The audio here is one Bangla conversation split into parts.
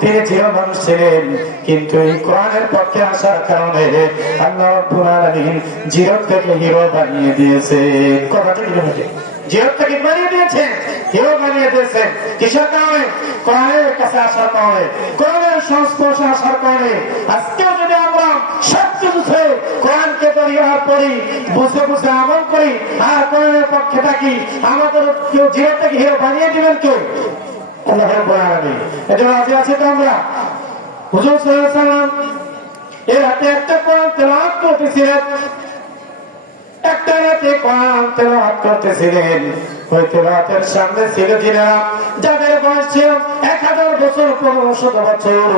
তিনি চির মানুষ ছিলেন, কিন্তু এই কোরআনের পক্ষে আসার কারণে আল্লাহ রাব্বুল আলামিন জিরো থেকে হিরো বানিয়ে দিয়েছেন। কথাটা কি বলে? জিরো থেকে বানিয়ে দিয়েছেন, হিরো বানিয়ে দিয়েছেন। কিসের কারণে? কোরআনের কাছে আসার কারণে, কোরআনের সংস্পর্শে আসার কারণে। আজকেও যদি আমরা সবকিছু ছেড়ে কোরআনকে পরিহার করি, বুঝে বুঝে আমল করি, আর কোরআনের পক্ষে থাকি, আমাদের কেউ জিরো থেকে হিরো বানিয়ে দিবেন কেউ? আল্লাহ রাব্বুল আলামিন। এজন্য রাজি আছি তো আমরা? হুজুর সাল্লাল্লাহু আলাইহি ওয়াসাল্লাম এর হাতে একটা কোরআন তেলাওয়াত করতেছিলেন, একটা রাতে কোরআন তেলাওয়াত করতেছিলেন। ওই তেলাওয়াতের সামনে ছিল জিনেরা, যাদের বয়স ছিল 1000 বছর 1500 বছর।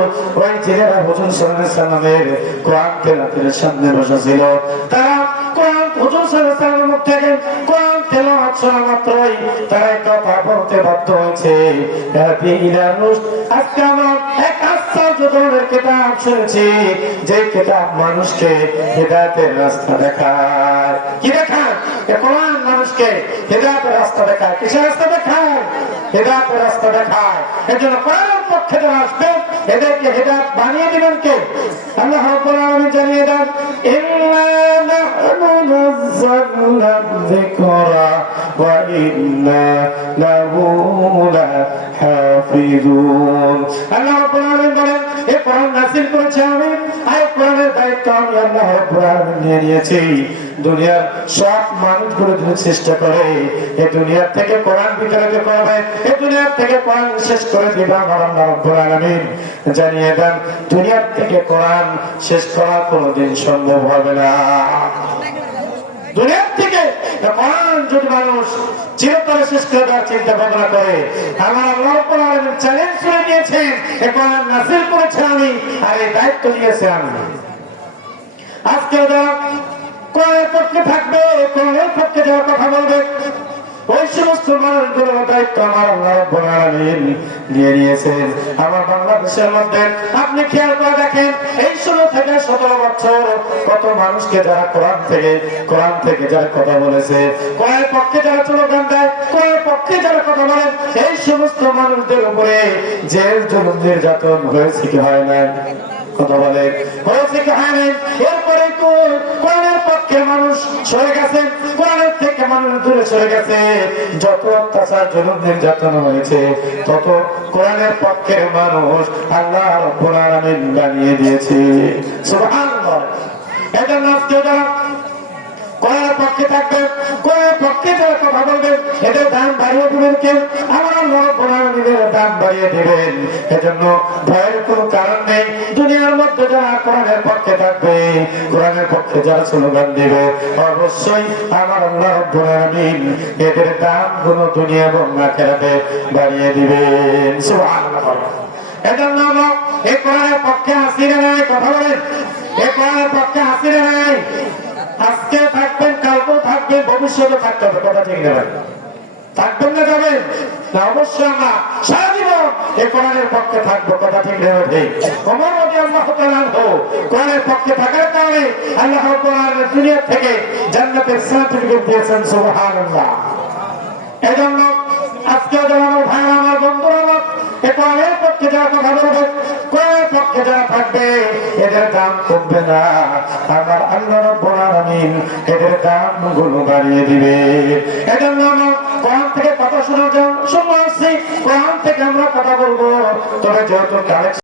ওই জিনেরা হুজুর সাল্লাল্লাহু আলাইহি ওয়াসাল্লামের কোরআন তেলাওয়াতের সামনে বসা ছিল। তারা কোরআন হুজুর সাল্লাল্লাহু আলাইহি ওয়াসাল্লামের মুখ থেকে কোরআন তেলাওয়াত শোনা মাত্রই তারা কথা বলতে বাধ্য হয়েছে, আজকে আমরা এক আশ্চর্য ধরনের কিতাব শুনেছি, যে কিতাব মানুষকে হিদায়াতের রাস্তা দেখায়। কি দেখায়? কোরআন মানুষকে হিদায়াতের রাস্তা দেখায়। কিসের রাস্তা দেখায়? হিদায়াতের রাস্তা দেখায়। এজন্য কোরআনের পক্ষে যারা আসবে এদেরকে হিদায়াত বানিয়ে দিবেন কে? আল্লাহ রাব্বুল আলামিন জানিয়ে দেন, ইন্না নাহনু নাযালনা যিকরা ওয়া ইন্না লাহু লাহাফিজুন। আল্লাহ রাব্বুল আলামিন বলেন, এই কোরআন নাযিল করেছি আমি, আর কোরআনের দায়িত্ব আমি আল্লাহ রাব্বুল আলামিন নিয়ে নিয়েছি। দুনিয়ার সব মানুষগুলো যদি চেষ্টা করে এই দুনিয়ার থেকে কোরআন বিতাড়িত করবে, এই দুনিয়ার থেকে কোরআন শেষ করে দিবে আমার আল্লাহ রাব্বুল আলামিন জানিয়ে দেন, দুনিয়ার থেকে কোরআন শেষ করা কোনোদিন সম্ভব হবে না। দুনিয়ার থেকে কোরআন যদি মানুষ চিরতরে শেষ করে দেওয়ার চিন্তা ভাবনা করে, আমার আল্লাহ রাব্বুল আলামিন চ্যালেঞ্জ করে দিয়েছেন, এই কোরআন নাযিল করেছি আমি, আর এই দায়িত্ব নিয়েছি আমি। আজকে যারা কোরআনের পক্ষে থাকবে, কোরআনের পক্ষে যারা কথা বলবে, ওই সমস্ত মানুষগুলোর দায়িত্ব আমার আল্লাহ রাব্বুল আলামিন নিয়ে নিয়েছেন। আমার বাংলাদেশের মধ্যে আপনি খেয়াল করে দেখেন, এই 16 থেকে 17 বছর কত মানুষকে যারা কোরআন থেকে যারা কথা বলেছে, কোরআনের পক্ষে যারা স্লোগান দেয়, কোরআনের পক্ষে যারা কথা বলে, এই সমস্ত মানুষদের উপরে জেল জুলুম নির্যাতন হয়েছে কি হয় না? কথা বলে হয়েছে কি হয় না? এরপরে কোরআনের পক্ষে মানুষ সরে গেছে, কোরআনের থেকে মানুষ দূরে সরে গেছে। যত অত্যাচার জুলুম নির্যাতন হয়েছে, তত কোরআনের পক্ষের মানুষ আল্লাহ রাব্বুল আলামিন বানিয়ে দিয়েছে। সুবহানাল্লাহ। এজন্য আজকে যারা কোরআনের পক্ষে থাকবে, কোরআনের পক্ষে যারা কথা বলবে, এদের দাম বাড়িয়ে দিবেন কে? আমার আল্লাহ রাব্বুল আলামিনের দাম বাড়িয়ে দিবেন। এজন্য ভয়ের কোনো কারণ নেই। দুনিয়ার মধ্যে যারা কোরআনের পক্ষে থাকবে, কোরআনের পক্ষে যারা স্লোগান দিবে, অবশ্যই আমার আল্লাহ রাব্বুল আলামিন এদের দামগুলো দুনিয়া এবং আখিরাতে বাড়িয়ে দিবেন। সুবহানাল্লাহ। এজন্য আমরা এই কোরআনের পক্ষে আসি না নাই? কথা বলেন, এই কোরআনের পক্ষে আসি না নাই? আজকে থাকবেন, কালকেও থাকবেন, ভবিষ্যতে থাকতে হবে। কথা ঠিক না? থাকবেন না যাবেন না? অবশ্যই আমরা সারা জীবন এই কোরআনের পক্ষে থাকবো। কথা ঠিক না? ওমর রাদিয়াল্লাহু তাআলা আনহু কোরআনের পক্ষে থাকার কারণে আল্লাহ রাব্বুল আলামিন দুনিয়া থেকে জান্নাতের সার্টিফিকেট দিয়েছেন। সুবহানাল্লাহ। এজন্য আজকে যারা আমার ভাই, আমার বন্ধুরা, আমার এই কোরআনের পক্ষে যারা কথা বলবে, কোরআনের পক্ষে যারা থাকবে, এদের দাম কমবে না। আমার আল্লাহ রাব্বুল আলামিন এদের দামগুলো বাড়িয়ে দিবে। এজন্য আমরা কোরআন থেকে কথা শোনার জন্য আসছি, কোরআন থেকে আমরা কথা বলবো। তবে যেহেতু